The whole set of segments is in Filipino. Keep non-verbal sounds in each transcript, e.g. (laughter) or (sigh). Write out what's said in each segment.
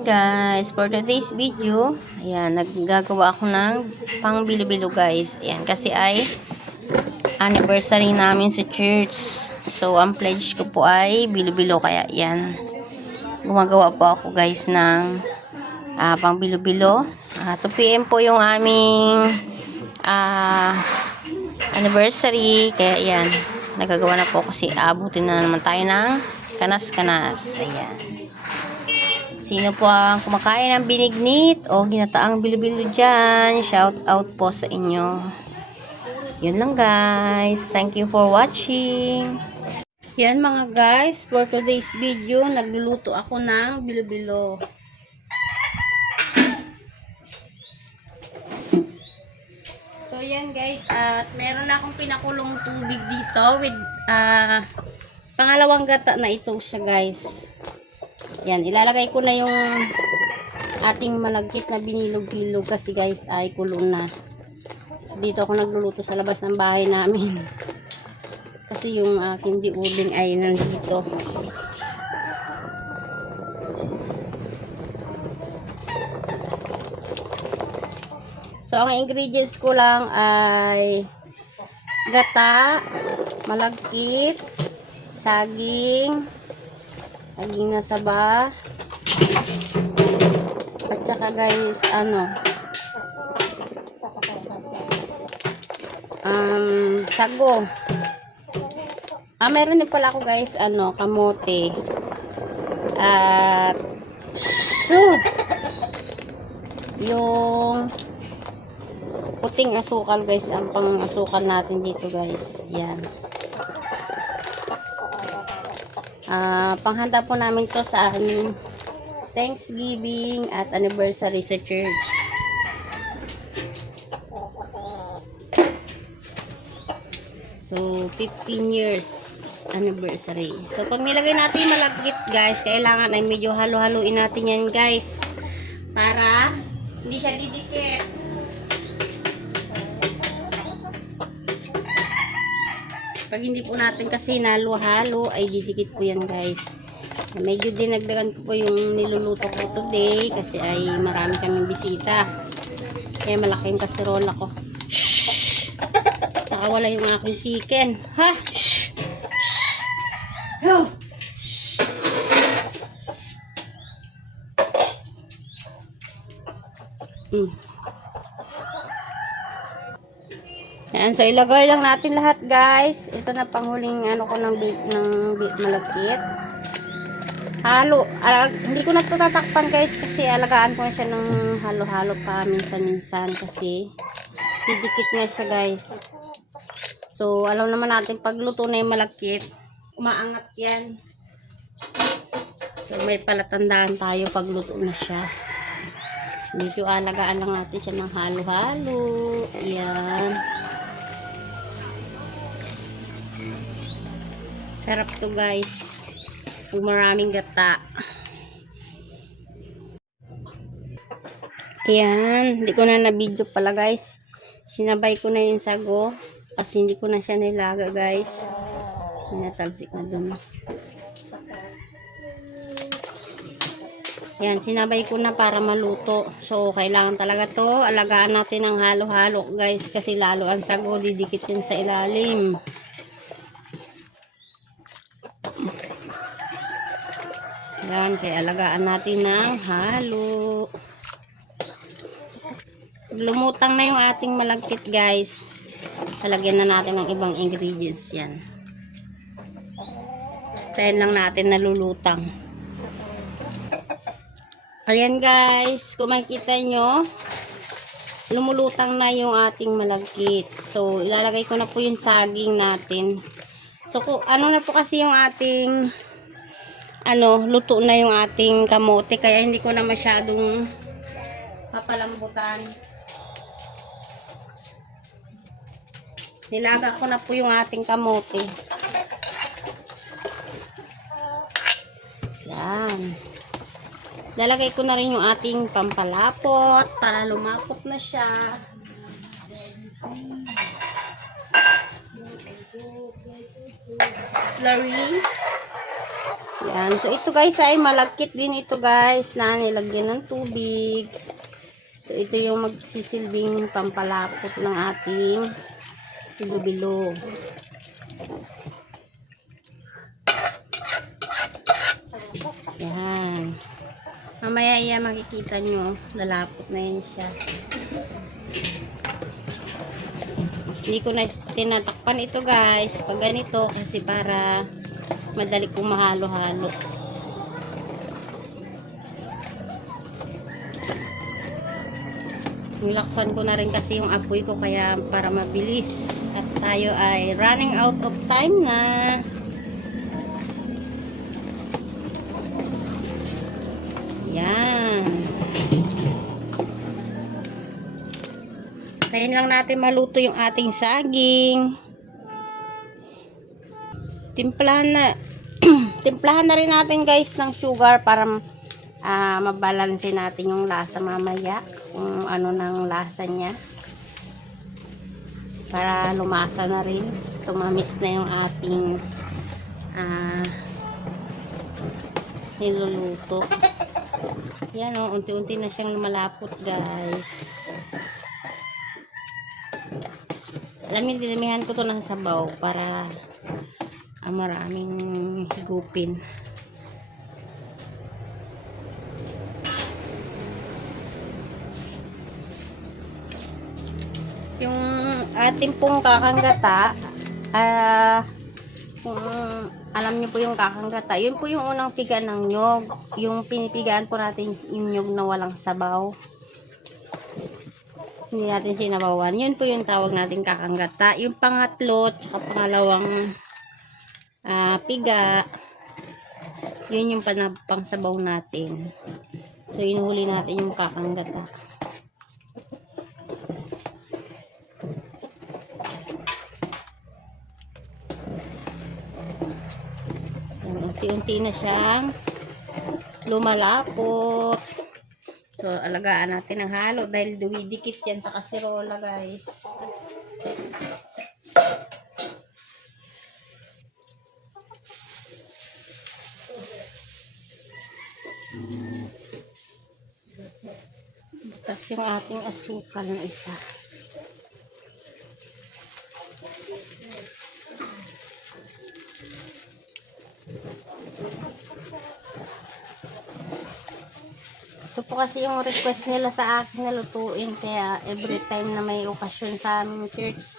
guys, for today's video, ayan, naggagawa ako ng pang bilo guys. Ayan, kasi ay anniversary namin sa church. So, ang pledge ko po ay bilo kaya ayan. Gumagawa po ako guys ng ah, pang bilo Ah, 2 p.m. po yung aming ah, anniversary. Kaya ayan, nagagawa na po kasi abutin na naman tayo ng kanas-kanas. Ayan. Sino po ang kumakain ng binignit o ginataang bilo dyan? Shout out po sa inyo. Yun lang guys. Thank you for watching. Yan mga guys, for today's video, nagluluto ako ng bilo-bilo. So yan guys, at meron na akong pinakulong tubig dito with ah pangalawang gata na ito siya guys. Yan, ilalagay ko na yung ating malagkit na binilog-bilog kasi guys ay kulong na. Dito ako nagluluto sa labas ng bahay namin. (laughs) Kasi yung aking diuling ay nandito. So, ang ingredients ko lang ay gata, malagkit, saging, saging na saba, at saka guys, ano, um, sago. Ah, meron din pala ako guys, ano, kamote. At, shoo! Yung puting asukal guys, ang pang asukal natin dito guys. Yan. Ah, panghanda po namin to sa aming Thanksgiving at anniversary sa church. So, 15 years anniversary. So, pag nilagay natin malagkit, guys, kailangan ay medyo halo-haluin natin yan, guys. Para hindi siya didikit. Pag hindi po natin kasi nalo-halo, ay didikit po yan, guys. Medyo dinagdagan ko po yung niluluto ko today kasi ay marami kaming bisita. Kaya malaki yung kaserola ko. Saka wala yung aking chicken. Ha? Shh! Shh! Yo! Mm. Yan, so ilagay lang natin lahat guys. Ito na panghuling ano ko ng, ng malagkit. Halo. alag- hindi ko nagtatatakpan guys kasi alagaan ko na siya ng halo-halo pa minsan-minsan kasi didikit nga siya guys. So, alam naman natin pag luto na yung malagkit, umaangat yan. So, may palatandaan tayo pag luto na siya. Medyo alagaan lang natin siya ng halo-halo. Yan. Sarap to guys. Kung maraming gata. Ayan. Hindi ko na na-video pala guys. Sinabay ko na yung sago. Kasi hindi ko na siya nilaga guys. Natalsik na dun. Yan, sinabay ko na para maluto. So, kailangan talaga to. Alagaan natin ng halo-halo guys. Kasi lalo ang sago, didikit yun sa ilalim. Yan, kaya alagaan natin ng halo. Lumutang na yung ating malagkit guys. Talagyan na natin ng ibang ingredients yan. Tayan lang natin nalulutang. Ayan guys, kung makikita nyo, lumulutang na yung ating malagkit. So, ilalagay ko na po yung saging natin. So, ano na po kasi yung ating ano, luto na yung ating kamote. Kaya hindi ko na masyadong papalambutan. Nilaga ko na po yung ating kamote. Yan. Lalagay ko na rin yung ating pampalapot para lumapot na siya. Slurry. Yan. So, ito guys ay malagkit din ito guys na nilagyan ng tubig. So, ito yung magsisilbing pampalapot ng ating bilo-bilo. Yan. Mamaya iya makikita nyo, lalapot na yun siya. Hindi ko na tinatakpan ito guys, pag ganito kasi para madali kong mahalo-halo. Nilaksan ko na rin kasi yung apoy ko kaya para mabilis. At tayo ay running out of time na. Yan. Kain lang natin maluto yung ating saging. Timplahan na timplahan na rin natin guys ng sugar para ah, mabalanse natin yung lasa mamaya. Kung ano ng lasa niya. Para lumasa na rin. Tumamis na yung ating ah, niluluto. Yan o, unti-unti na siyang lumalapot guys. Alam niyo, dinamihan ko to ng sabaw para ah, maraming higupin. Yung ating pong kakanggata, ah, kung alam niyo po yung kakanggata, yun po yung unang piga ng nyog. Yung pinipigaan po natin yung nyog na walang sabaw. Hindi natin sinabawan. Yun po yung tawag natin kakanggata. Yung pangatlo, tsaka pangalawang ah, piga, yun yung pan pangsabaw natin. So, inuhuli natin yung kakanggata. Yan, Unti-unti na siyang lumalapot. So, alagaan natin ang halo dahil dumidikit yan sa kasirola, guys. Tapos yung ating asukal na isa. Ito po kasi yung request nila sa akin na lutuin. Kaya every time na may okasyon sa aming church,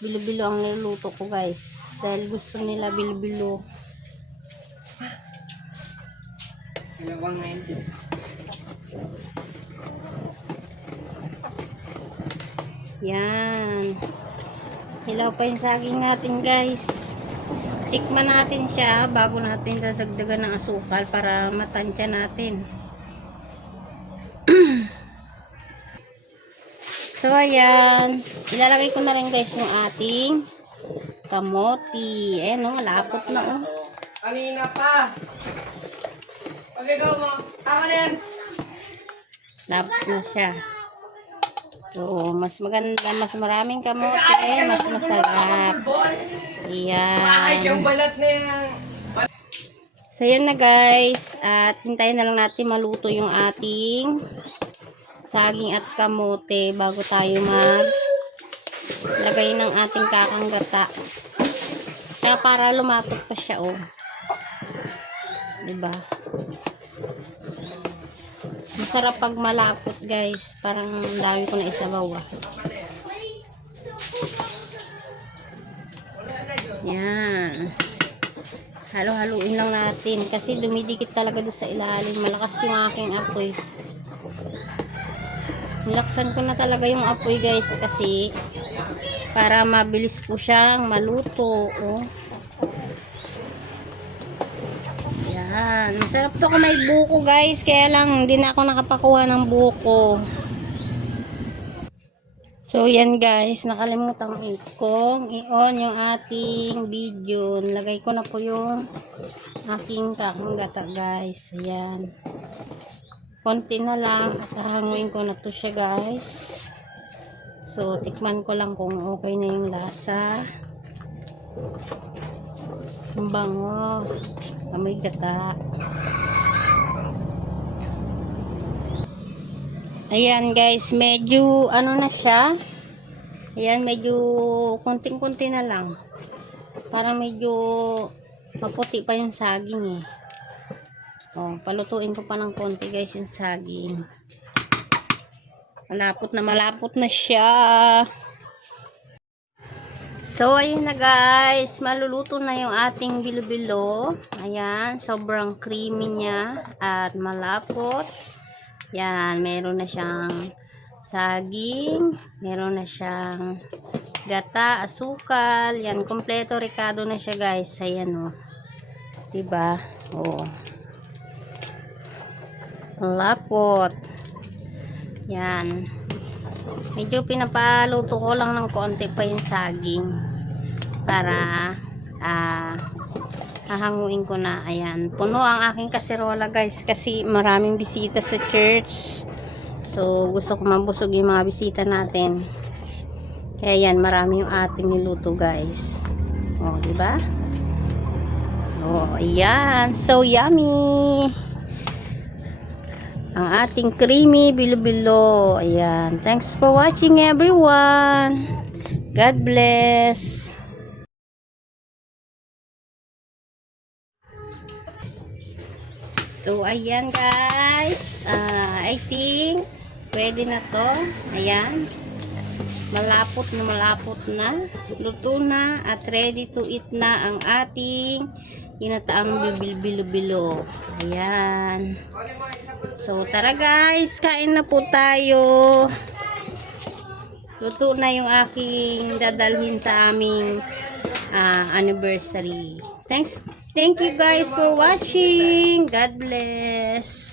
bilo-bilo ang niluluto ko guys. Dahil gusto nila bilo-bilo. Dalawang 90. Yan. Hilaw pa yung saging natin guys. Tikman natin siya bago natin dadagdagan ng asukal para matansya natin. (clears throat) so ayan. Ilalagay ko na rin guys yung ating kamote. Ayan o, malapot na oh. Kanina pa. Pag ikaw mo, tama na yan. Lapot na siya. So, mas maganda, mas maraming kamote, mas masarap. Ayan. So, yan na guys. At hintayin na lang natin maluto yung ating saging at kamote bago tayo mag lagay ng ating kakanggata. Kaya para lumapot pa siya, oh. Diba? Masarap pag malapot, guys. Parang ang dami ko na isabaw, ah. Yan. Halo-haluin lang natin. Kasi dumidikit talaga doon sa ilalim. Malakas yung aking apoy. Nilaksan ko na talaga yung apoy, guys. Kasi para mabilis po siyang maluto. Oh. Yan. Masarap to kung may buko, guys. Kaya lang, hindi na ako nakapakuha ng buko. So, yan guys. Nakalimutan kong i-on yung ating video. Nilagay ko na po yung aking kakanggata, guys. Ayan. Konti na lang. At hahanguin ko na to siya, guys. So, tikman ko lang kung okay na yung lasa. Ang bango. Amoy gata. Ayan guys, medyo ano na siya. Ayan, medyo kunting-kunti na lang. Parang medyo maputi pa yung saging eh. Oh, palutuin ko pa ng konti guys yung saging. Malapot na malapot na siya. So, ayun na guys. Maluluto na yung ating bilo-bilo. Ayan, sobrang creamy niya at malapot. Yan, meron na siyang saging. Meron na siyang gata, asukal. Yan, kompleto ricado na siya guys. Ayan o. Oh. Diba? Oo. Malapot. Yan. Medyo pinapaluto ko lang ng konti pa yung saging para ah hahanguin ko na. Ayan. Puno ang aking kaserola guys kasi maraming bisita sa church. So gusto ko mabusog yung mga bisita natin. Kaya yan marami yung ating niluto guys. Oh di ba oh ayan. So yummy ang ating creamy bilo-bilo. Ayan. Thanks for watching everyone. God bless. So, ayan guys. Ah, I think pwede na to. Ayan. Malapot na malapot na. Luto na at ready to eat na ang ating ginataang bibil-bilo-bilo. Ayan. So, tara guys, kain na po tayo. Luto na yung aking dadalhin sa aming ah, anniversary. Thanks, thank you guys for watching. God bless.